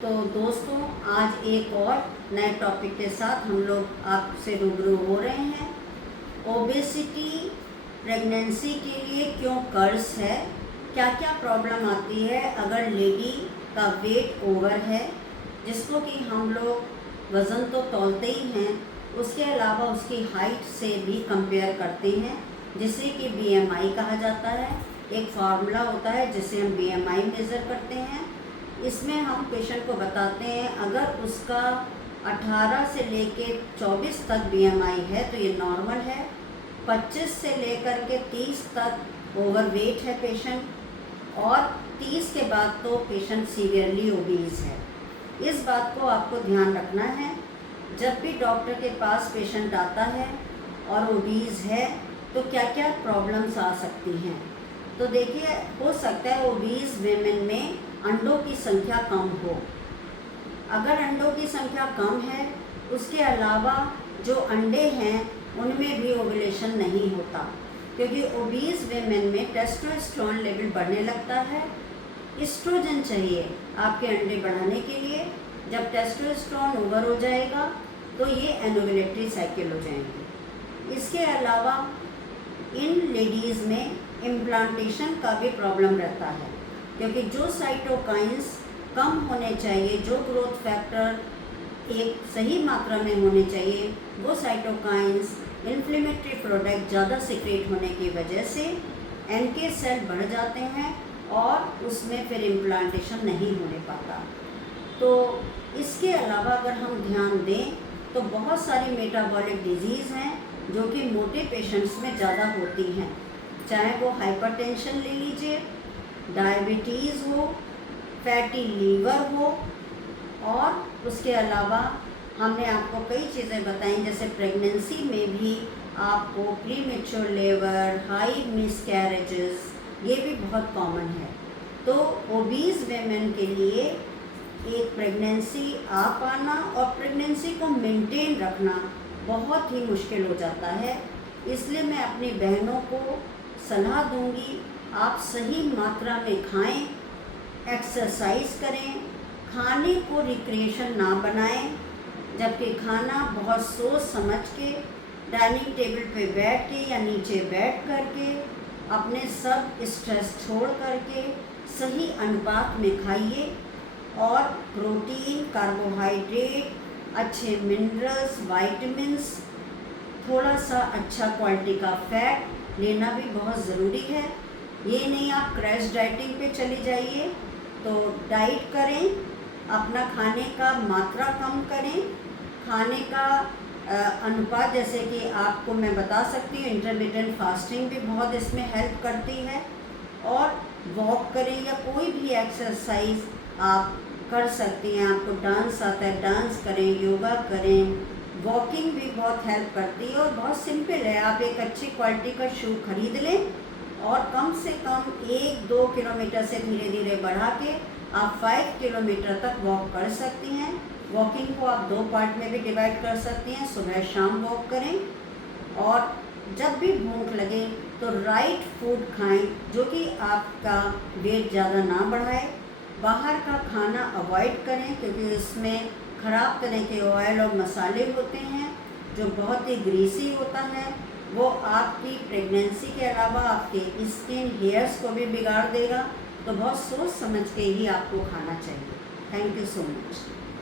तो दोस्तों, आज एक और नए टॉपिक के साथ हम लोग आपसे रूबरू हो रहे हैं। ओबेसिटी प्रेगनेंसी के लिए क्यों कर्स है, क्या क्या प्रॉब्लम आती है अगर लेडी का वेट ओवर है, जिसको कि हम लोग वज़न तो तौलते ही हैं, उसके अलावा उसकी हाइट से भी कंपेयर करते हैं, जिसे कि BMI कहा जाता है। एक फार्मूला होता है जिसे हम BMI मेज़र करते हैं। इसमें हम पेशेंट को बताते हैं अगर उसका 18 से लेके 24 तक BMI है तो ये नॉर्मल है, 25 से लेकर के 30 तक ओवरवेट है पेशेंट, और 30 के बाद तो पेशेंट सीवियरली ओबीज है। इस बात को आपको ध्यान रखना है जब भी डॉक्टर के पास पेशेंट आता है और ओबीज है तो क्या क्या प्रॉब्लम्स आ सकती हैं। तो देखिए, हो सकता है ओबीज वेमेन में अंडों की संख्या कम हो। अगर अंडों की संख्या कम है, उसके अलावा जो अंडे हैं उनमें भी ओव्यूलेशन नहीं होता, क्योंकि ओबीज वेमेन में टेस्टोस्टेरोन लेवल बढ़ने लगता है। एस्ट्रोजन चाहिए आपके अंडे बढ़ाने के लिए। जब टेस्टोस्टेरोन ओवर हो जाएगा तो ये एनोवुलेटरी साइकिल हो जाएंगे। इसके अलावा इन लेडीज़ में इम्प्लांटेशन का भी प्रॉब्लम रहता है, क्योंकि जो साइटोकाइंस कम होने चाहिए, जो ग्रोथ फैक्टर एक सही मात्रा में होने चाहिए, वो साइटोकाइंस इन्फ्लेमेटरी प्रोडक्ट ज़्यादा सिक्रेट होने की वजह से NK सेल बढ़ जाते हैं और उसमें फिर इम्प्लांटेशन नहीं होने पाता। तो इसके अलावा अगर हम ध्यान दें तो बहुत सारी मेटाबॉलिक डिजीज़ हैं जो कि मोटे पेशेंट्स में ज़्यादा होती हैं, चाहे वो हाइपरटेंशन ले लीजिए, डायबिटीज़ हो, फैटी लीवर हो, और उसके अलावा हमने आपको कई चीज़ें बताई, जैसे प्रेगनेंसी में भी आपको प्रीमेच्योर लेबर, हाई मिसकैरेजेस, ये भी बहुत कॉमन है। तो ओबीज वेमेन के लिए एक प्रेगनेंसी आ पाना और प्रेगनेंसी को मेंटेन रखना बहुत ही मुश्किल हो जाता है। इसलिए मैं अपनी बहनों को सलाह दूंगी, आप सही मात्रा में खाएं, एक्सरसाइज करें, खाने को रिक्रिएशन ना बनाएं, जबकि खाना बहुत सोच समझ के डाइनिंग टेबल पे बैठ के या नीचे बैठ करके अपने सब स्ट्रेस छोड़ करके सही अनुपात में खाइए, और प्रोटीन, कार्बोहाइड्रेट, अच्छे मिनरल्स, वाइटमिन्स, थोड़ा सा अच्छा क्वालिटी का फैट लेना भी बहुत ज़रूरी है। ये नहीं आप क्रैश डाइटिंग पे चली जाइए। तो डाइट करें, अपना खाने का मात्रा कम करें, खाने का अनुपात, जैसे कि आपको मैं बता सकती हूँ, इंटरमिटेंट फास्टिंग भी बहुत इसमें हेल्प करती है, और वॉक करें या कोई भी एक्सरसाइज आप कर सकती हैं। आपको डांस आता है, डांस करें, योगा करें, वॉकिंग भी बहुत हेल्प करती है और बहुत सिंपल है। आप एक अच्छी क्वालिटी का शू खरीद लें और कम से कम 1-2 किलोमीटर से धीरे धीरे बढ़ा के आप 5 किलोमीटर तक वॉक कर सकती हैं। वॉकिंग को आप 2 पार्ट में भी डिवाइड कर सकती हैं, सुबह शाम वॉक करें, और जब भी भूख लगे तो राइट फूड खाएं जो कि आपका वेट ज़्यादा ना बढ़ाए। बाहर का खाना अवॉइड करें, क्योंकि इसमें ख़राब तरह के ऑयल और मसाले होते हैं जो बहुत ही ग्रीसी होता है। वो आपकी प्रेगनेंसी के अलावा आपके स्किन, हेयर्स को भी बिगाड़ देगा। तो बहुत सोच समझ के ही आपको खाना चाहिए। Thank you so much.